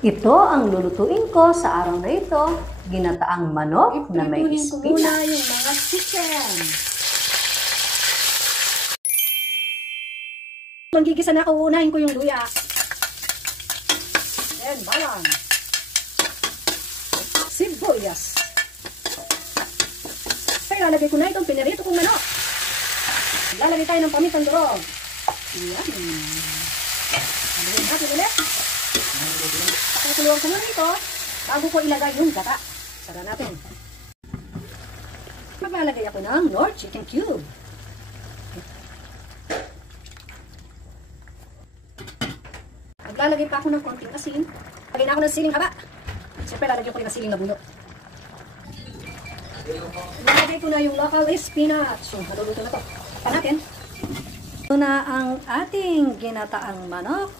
Ito ang lulutuin ko sa araw na ito, ginataang manok na may spinach. Muna yung mga chicken. Manggigisa na ako, unahin ko yung luya. And bawang. Sibuyas. Kaya lalagay ko na itong pinirito kong manok. Lalagay tayo ng pamintang durog. Yan. Lalagay natin ulit. Pakikuluan ko muna ito bago ko ilagay yung gata. Sara natin. Maglalagay ako ng Knorr chicken cube. Maglalagay pa ako ng konting asin. Lagay na ako ng siling haba. Siyempre lalagyan ko rin ng siling na bulo. Lalagay ko na yung local spinach. So, maluluto na to. Takpan natin. Ito na ang ating ginataang manok